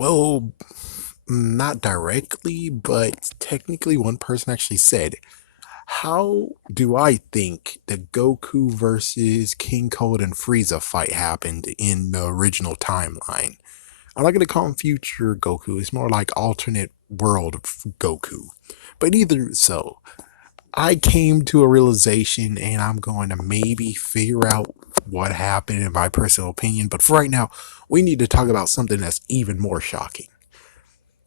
Well, not directly, but technically, one person actually said, how do I think the Goku versus King Cold and Frieza fight happened in the original timeline? I'm not going to call him future Goku, it's more like alternate world Goku. But either so, I came to a realization and I'm going to maybe figure out what happened in my personal opinion. But for right now, we need to talk about something that's even more shocking.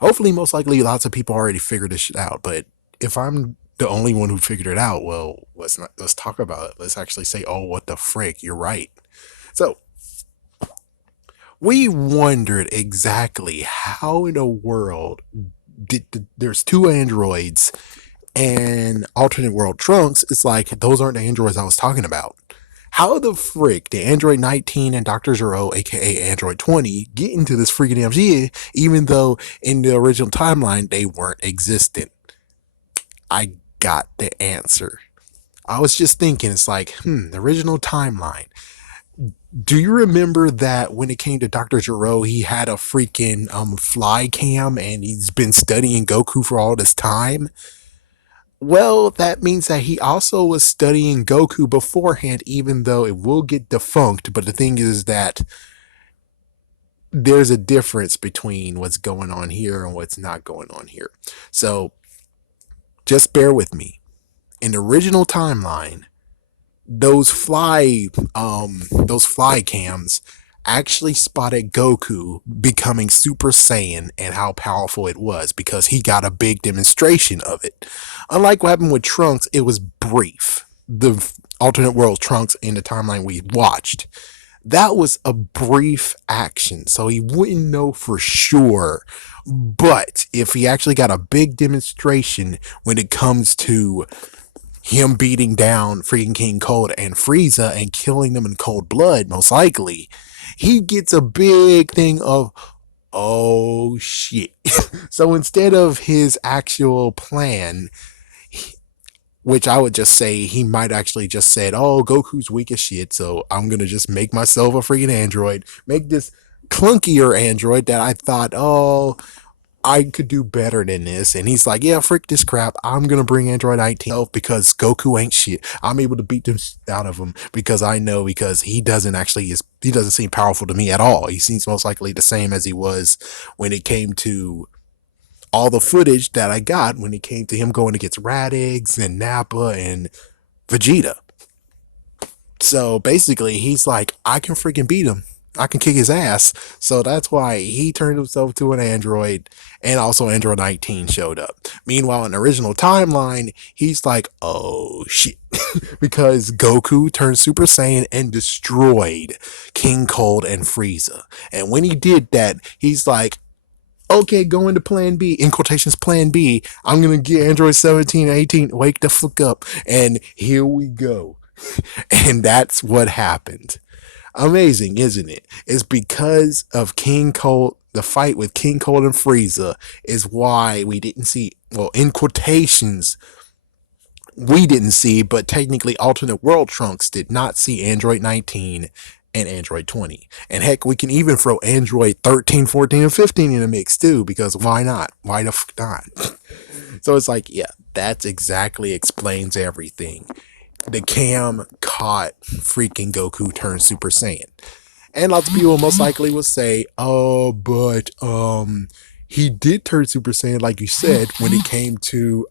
Hopefully, most likely, lots of people already figured this shit out. But if I'm the only one who figured it out, well, let's talk about it. Let's actually say, oh, what the frick? You're right. So we wondered exactly how in the world there's two androids and alternate world Trunks. It's like those aren't the androids I was talking about. How the frick did Android 19 and Dr. Zero, aka Android 20, get into this freaking damn shit, even though in the original timeline they weren't existent? I got the answer. I was just thinking, it's like, the original timeline. Do you remember that when it came to Dr. Zero, he had a freaking fly cam and he's been studying Goku for all this time? Well, that means that he also was studying Goku beforehand, even though it will get defunct. But the thing is that there's a difference between what's going on here and what's not going on here. So just bear with me. In the original timeline, those fly cams actually spotted Goku becoming Super Saiyan and how powerful it was because he got a big demonstration of it. Unlike what happened with Trunks, it was brief. The alternate world Trunks in the timeline we watched, that was a brief action, so he wouldn't know for sure. But if he actually got a big demonstration when it comes to him beating down freaking King Cold and Frieza and killing them in cold blood, most likely, he gets a big thing of, oh shit. So instead of his actual plan, which I would just say he might actually just said, oh, Goku's weak as shit, so I'm gonna just make myself a freaking android, make this clunkier android that I thought, oh, I could do better than this. And he's like, yeah, frick this crap. I'm going to bring Android 19 because Goku ain't shit. I'm able to beat them out of him because I know, because he doesn't seem powerful to me at all. He seems most likely the same as he was when it came to all the footage that I got when it came to him going against Radix and Nappa and Vegeta. So basically, he's like, I can freaking beat him. I can kick his ass. So that's why he turned himself to an android, and also Android 19 showed up. Meanwhile, in the original timeline, he's like, oh shit. Because Goku turned Super Saiyan and destroyed King Cold and Frieza. And when he did that, he's like, okay, go into plan B, in quotations, plan B. I'm going to get Android 17 and 18, wake the fuck up. And here we go. And that's what happened. Amazing, isn't it? It's because of King Cold, the fight with King Cold and Frieza is why we didn't see, well, in quotations, we didn't see, but technically alternate world Trunks did not see Android 19 and Android 20. And heck, we can even throw Android 13, 14, and 15 in the mix too, because why not? Why the fuck not? So it's like, yeah, that exactly explains everything. The cam caught freaking Goku turn Super Saiyan. And lots of people most likely will say, oh, but he did turn Super Saiyan, like you said, when it came to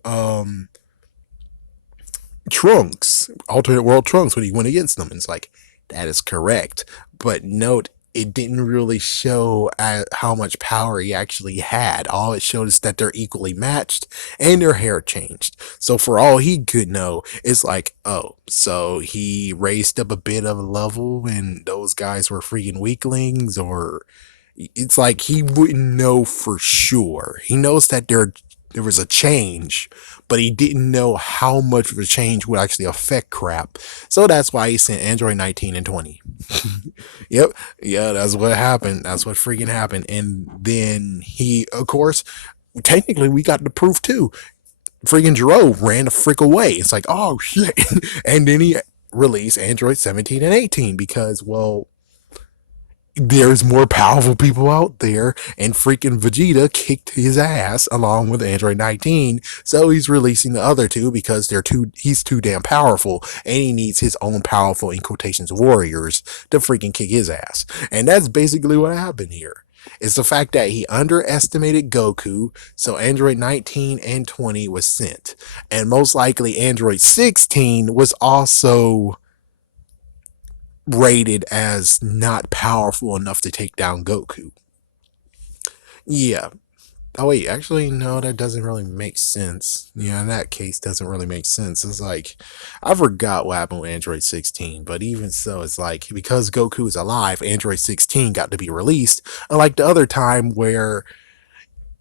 Trunks, alternate world Trunks, when he went against them. And it's like, that is correct. But note, it didn't really show how much power he actually had. All it showed is that they're equally matched and their hair changed. So for all he could know, it's like, oh, so he raised up a bit of a level and those guys were freaking weaklings, or it's like he wouldn't know for sure. He knows that there was a change, but he didn't know how much of a change would actually affect crap. So that's why he sent Android 19 and 20. Yep. Yeah, that's what happened. That's what freaking happened. And then he, of course, technically we got the proof too. Freaking Jiro ran the frick away. It's like, oh shit. And then he released Android 17 and 18 because, well, there's more powerful people out there, and freaking Vegeta kicked his ass along with Android 19. So he's releasing the other two because he's too damn powerful, and he needs his own powerful, in quotations, warriors to freaking kick his ass. And that's basically what happened here. It's the fact that he underestimated Goku, so Android 19 and 20 was sent. And most likely Android 16 was also rated as not powerful enough to take down Goku. Yeah. Oh wait, actually no, that doesn't really make sense. Yeah, in that case doesn't really make sense. It's like I forgot what happened with Android 16, but even so, it's like because Goku is alive, Android 16 got to be released. Unlike the other time where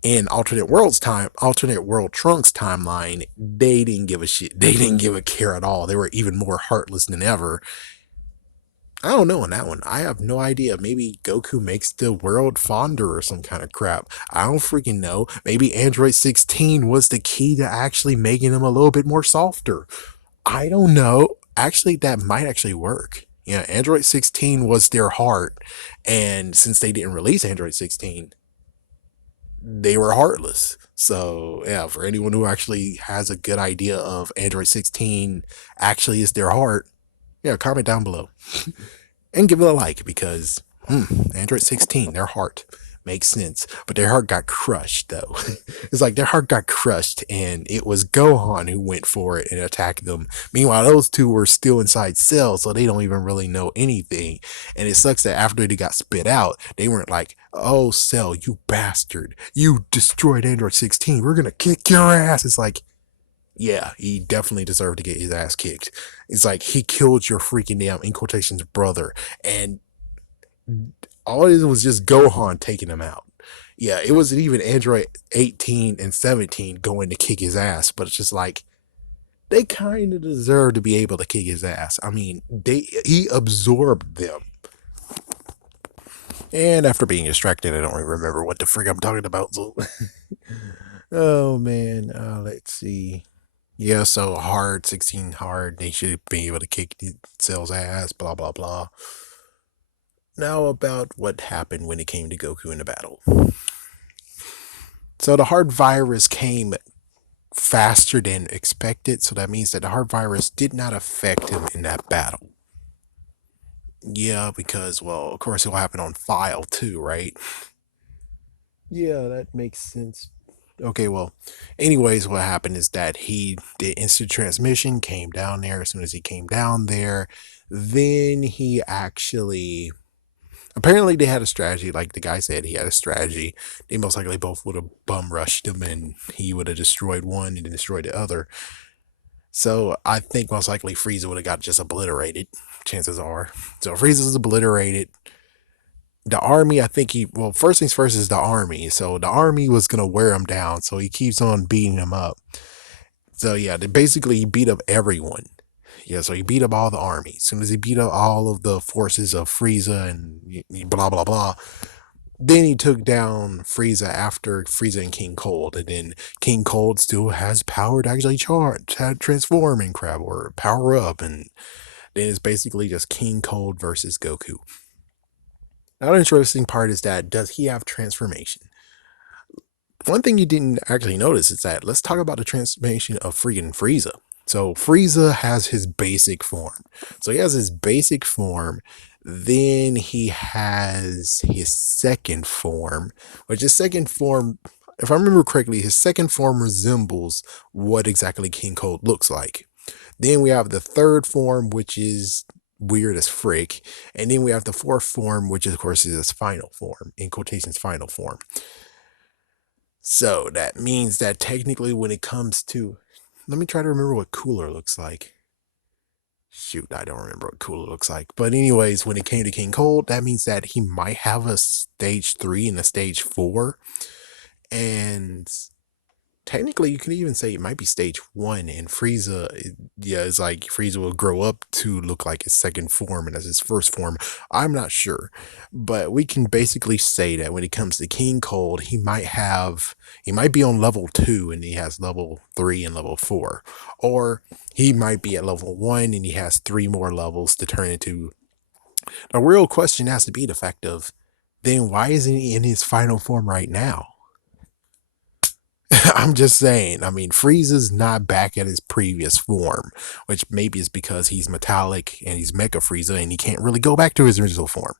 in alternate world Trunks timeline, they didn't give a shit. They didn't give a care at all. They were even more heartless than ever. I don't know on that one. I have no idea. Maybe Goku makes the world fonder or some kind of crap. I don't freaking know. Maybe Android 16 was the key to actually making him a little bit more softer. I don't know. Actually, that might actually work. Yeah, Android 16 was their heart. And since they didn't release Android 16, they were heartless. So, yeah, for anyone who actually has a good idea of Android 16 actually is their heart, yeah, comment down below. And give it a like because Android 16, their heart makes sense, but their heart got crushed though. It's like their heart got crushed, and it was Gohan who went for it and attacked them. Meanwhile, those two were still inside cells, so they don't even really know anything. And it sucks that after they got spit out, they weren't like, "Oh, Cell, you bastard, you destroyed Android 16. We're gonna kick your ass." It's like, yeah, he definitely deserved to get his ass kicked. It's like he killed your freaking damn, in quotations, brother, and all it was just Gohan taking him out. Yeah, it wasn't even Android 18 and 17 going to kick his ass, but it's just like they kind of deserve to be able to kick his ass. I mean, he absorbed them. And after being distracted, I don't even remember what the frick I'm talking about. So, oh man, let's see. Yeah, so hard, 16 hard. They should be able to kick Cell's ass, blah, blah, blah. Now about what happened when it came to Goku in the battle. So the hard virus came faster than expected, so that means that the hard virus did not affect him in that battle. Yeah, because, well, of course, it'll happen on file too, right? Yeah, that makes sense. Okay, well, anyways, what happened is that he did instant transmission, came down there. As soon as he came down there, then he actually, apparently they had a strategy. Like the guy said, he had a strategy. They most likely both would have bum rushed him, and he would have destroyed one and destroyed the other. So I think most likely Frieza would have got just obliterated. Chances are. So Frieza's obliterated. The army, I think well, first things first is the army. So the army was gonna wear him down. So he keeps on beating him up. So yeah, basically he beat up everyone. Yeah, so he beat up all the army. As soon as he beat up all of the forces of Frieza and blah blah blah, then he took down Frieza after Frieza and King Cold, and then King Cold still has power to actually transform and crap or power up, and then it's basically just King Cold versus Goku. Now, the interesting part is that does he have transformation? One thing you didn't actually notice is that let's talk about the transformation of freaking Frieza. So Frieza has his basic form. So he has his basic form. Then he has his second form, which his second form, if I remember correctly, his second form resembles what exactly King Cold looks like. Then we have the third form, which is weird as frick. And then we have the fourth form, which of course is his final form, in quotations, final form. So that means that technically when it comes to, let me try to remember what Cooler looks like. Shoot, I don't remember what Cooler looks like. But anyways, when it came to King Cold, that means that he might have a stage 3 and a stage 4. And technically you can even say it might be stage 1, and Frieza, yeah, it's like Frieza will grow up to look like his second form and as his first form. I'm not sure, but we can basically say that when it comes to King Cold, he might be on level 2 and he has level 3 and level 4, or he might be at level 1 and he has 3 more levels to turn into The real question has to be the fact of, then why isn't he in his final form right now? I'm just saying. I mean, Frieza's not back at his previous form, which maybe is because he's metallic and he's Mecha Frieza and he can't really go back to his original form.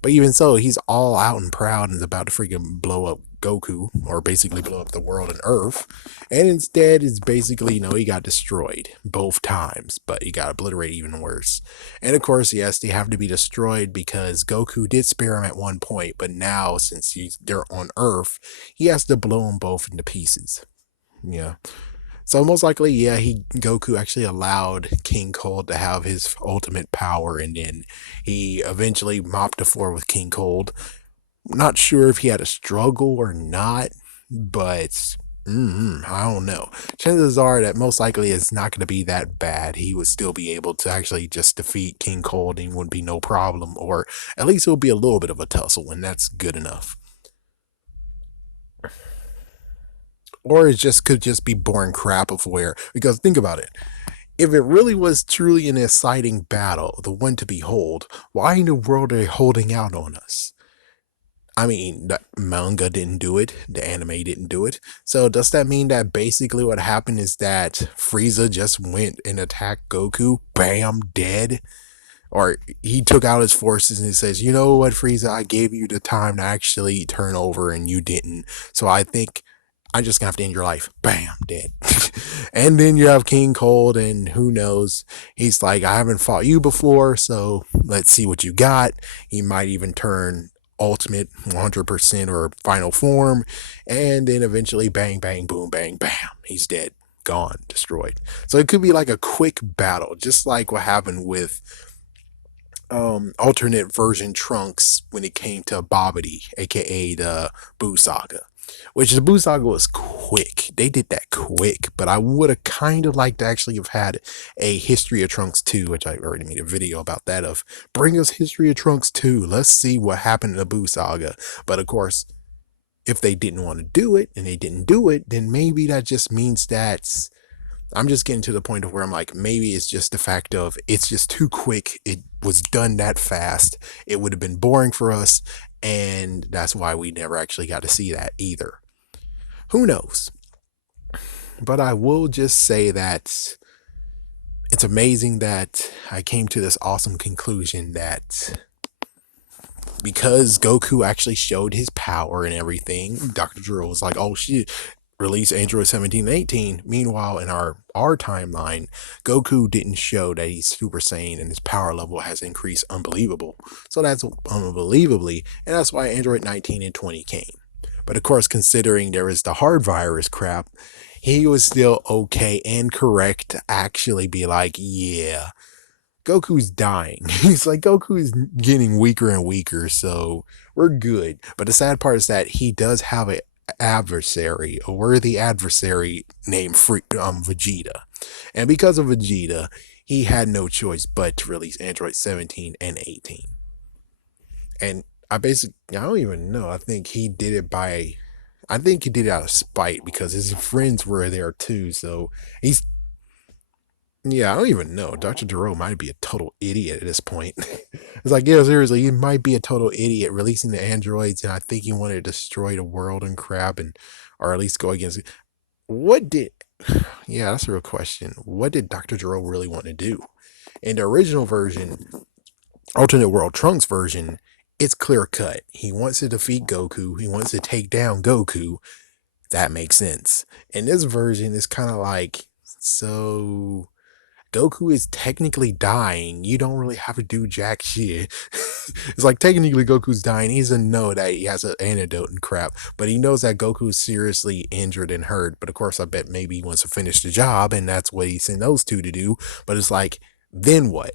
But even so, he's all out and proud and is about to freaking blow up Goku, or basically blow up the world and Earth. And instead, it's basically, he got destroyed both times, but he got obliterated even worse. And of course, yes, they have to be destroyed because Goku did spare him at one point, but now, since they're on Earth, he has to blow them both into pieces. Yeah. So most likely, yeah, Goku actually allowed King Cold to have his ultimate power, and then he eventually mopped the floor with King Cold. Not sure if he had a struggle or not, but I don't know. Chances are that most likely it's not going to be that bad. He would still be able to actually just defeat King Cold, and wouldn't be no problem, or at least it'll be a little bit of a tussle, and that's good enough. Or it just could just be boring crap of where, because think about it. If it really was truly an exciting battle, the one to behold, why in the world are they holding out on us? I mean, the manga didn't do it, the anime didn't do it. So does that mean that basically what happened is that Frieza just went and attacked Goku, bam, dead? Or he took out his forces and he says, you know what, Frieza, I gave you the time to actually turn over and you didn't. So I think I'm just gonna have to end your life. Bam, dead. And then you have King Cold, and who knows? He's like, I haven't fought you before, so let's see what you got. He might even turn ultimate 100% or final form, and then eventually, bang, bang, boom, bang, bam, he's dead, gone, destroyed. So it could be like a quick battle, just like what happened with alternate version Trunks when it came to Babidi, aka the Boo Saga. Which the Boo Saga was quick. They did that quick, but I would have kind of liked to actually have had a History of Trunks 2, which I already made a video about that of bring us History of Trunks 2. Let's see what happened in the Boo Saga. But of course, if they didn't want to do it and they didn't do it, then maybe that just means that I'm just getting to the point of where I'm like, maybe it's just the fact of it's just too quick. It was done that fast. It would have been boring for us. And that's why we never actually got to see that either. Who knows? But I will just say that it's amazing that I came to this awesome conclusion that because Goku actually showed his power and everything, Dr. Gero was like, oh shit, release Android 17 and 18. Meanwhile, in our timeline, Goku didn't show that he's Super Saiyan and his power level has increased unbelievable. So that's unbelievably, and that's why Android 19 and 20 came. But of course, considering there is the hard virus crap, he was still okay and correct to actually be like, yeah, Goku's dying. He's like, Goku's getting weaker and weaker, so we're good. But the sad part is that he does have a adversary, a worthy adversary named Vegeta. And because of Vegeta, he had no choice but to release Android 17 and 18. And I don't even know. I think he did it out of spite because his friends were there too. So he's, yeah, I don't even know. Dr. Gero might be a total idiot at this point. It's like, yeah, seriously, he might be a total idiot releasing the androids, and I think he wanted to destroy the world and crap, and or at least go against. What did? Yeah, that's a real question. What did Dr. Gero really want to do? In the original version, alternate world Trunks version, it's clear cut. He wants to defeat Goku. He wants to take down Goku. That makes sense. In this version, it's kind of like, so Goku is technically dying. You don't really have to do jack shit. It's like technically Goku's dying. He doesn't know that he has an antidote and crap, but he knows that Goku's seriously injured and hurt. But of course, I bet maybe he wants to finish the job, and that's what he sent those two to do. But it's like, then what?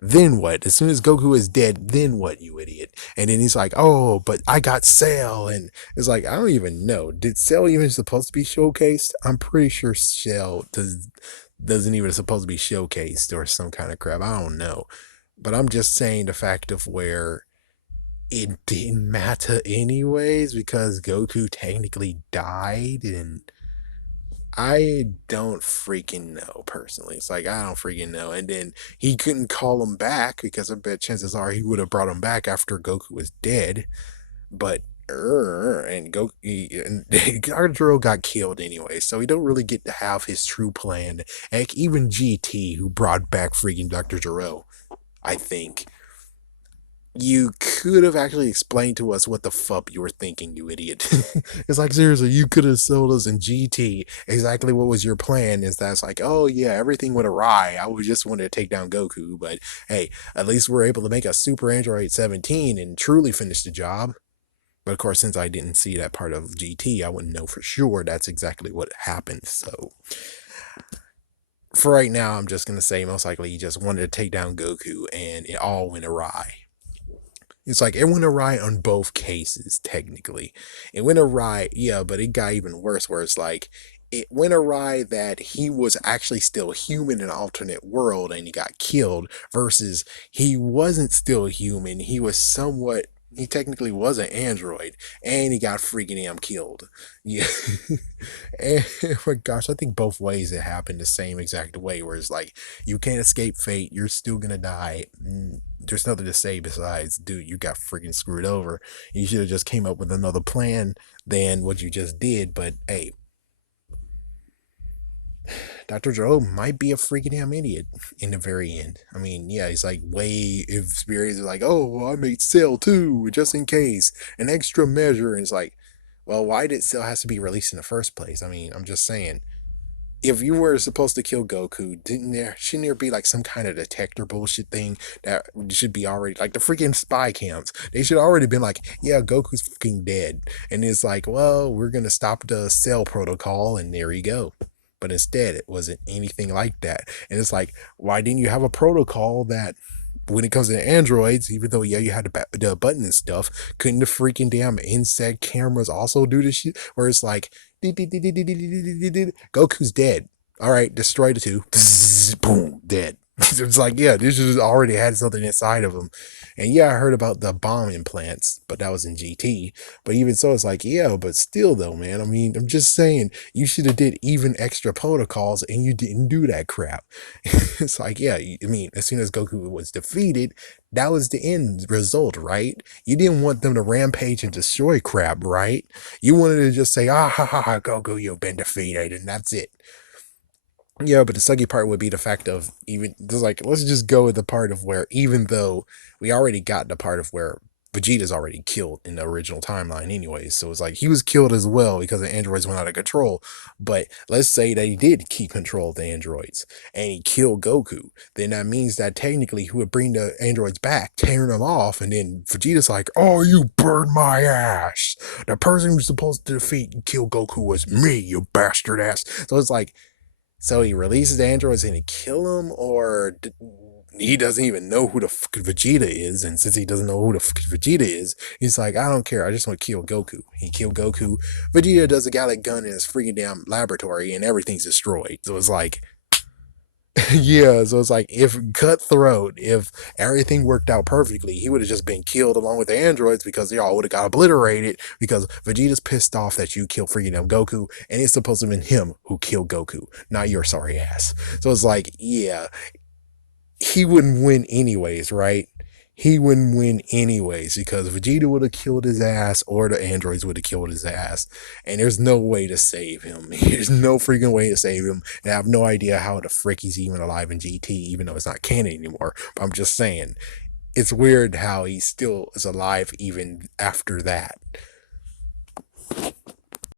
Then what? As soon as Goku is dead, then what, you idiot? And then he's like, oh, but I got Cell. And it's like, I don't even know. Did Cell even supposed to be showcased? I'm pretty sure Cell doesn't even supposed to be showcased or some kind of crap. I don't know. But I'm just saying the fact of where it didn't matter anyways because Goku technically died and I don't freaking know personally. It's like I don't freaking know. And then he couldn't call him back because I bet chances are he would have brought him back after Goku was dead. But and Goku and Arturo got killed anyway, so we don't really get to have his true plan. Heck, even GT, who brought back freaking Dr. Gero, I think you could have actually explained to us what the fuck you were thinking, you idiot. It's like, seriously, you could have sold us in GT exactly what was your plan. Is that's like, oh yeah, everything went awry. I would just wanted to take down Goku, but hey, at least we're able to make a Super Android 17 and truly finish the job. But of course, since I didn't see that part of GT, I wouldn't know for sure that's exactly what happened. So for right now, I'm just gonna say most likely he just wanted to take down Goku and it all went awry. It's like it went awry on both cases, technically. It went awry, yeah, but it got even worse where it's like it went awry that he was actually still human in an alternate world and he got killed versus he wasn't still human. He was somewhat he technically was an android and he got freaking damn killed. Yeah. And oh my gosh, I think both ways it happened the same exact way where it's like you can't escape fate, you're still gonna die. There's nothing to say besides, dude, you got freaking screwed over. You should have just came up with another plan than what you just did. But hey, Dr. Joe might be a freaking damn idiot in the very end. I mean, yeah, he's like way experienced, like, oh, well, I made Cell too, just in case, an extra measure. And it's like, well, why did Cell has to be released in the first place? I mean, I'm just saying, if you were supposed to kill Goku, shouldn't there be like some kind of detector bullshit thing that should be already like the freaking spy cams? They should already been like, yeah, Goku's fucking dead, and it's like, well, we're gonna stop the cell protocol, and there you go. But instead, it wasn't anything like that, and it's like, why didn't you have a protocol that? When it comes to androids, even though yeah you had the button and stuff, couldn't the freaking damn insect cameras also do this shit? Where it's like, Goku's dead. All right, destroy the two. Boom, dead. It's like, yeah, this just already had something inside of him. And yeah, I heard about the bomb implants, but that was in GT. But even so, it's like, yeah, but still though, man. I mean, I'm just saying, you should have did even extra protocols and you didn't do that crap. It's like, yeah, I mean, as soon as Goku was defeated, that was the end result, right? You didn't want them to rampage and destroy crap, right? You wanted to just say, ah, ha, ha, ha, Goku, you've been defeated, and that's it. Yeah, but the sucky part would be the fact of even just like let's just go with the part of where even though we already got the part of where Vegeta's already killed in the original timeline anyways, so it's like he was killed as well because the androids went out of control. But let's say that he did keep control of the androids and he killed Goku, then that means that technically he would bring the androids back, tearing them off, and then Vegeta's like, "Oh, you burned my ass! The person who's supposed to defeat and kill Goku was me, you bastard ass." So it's like so he releases the androids and he kill him, or he doesn't even know who the fuck Vegeta is. And since he doesn't know who the fuck Vegeta is, he's like, I don't care. I just want to kill Goku. He killed Goku. Vegeta does a Gallic gun in his freaking damn laboratory, and everything's destroyed. So it's like, yeah, so it's like if Cutthroat, if everything worked out perfectly, he would have just been killed along with the androids because they all would have got obliterated because Vegeta's pissed off that you killed freaking them Goku, and it's supposed to have been him who killed Goku, not your sorry ass. So it's like, yeah, he wouldn't win anyways, right? He wouldn't win anyways because Vegeta would have killed his ass or the androids would have killed his ass. And there's no way to save him. There's no freaking way to save him. And I have no idea how the frick he's even alive in GT, even though it's not canon anymore. But I'm just saying, it's weird how he still is alive even after that.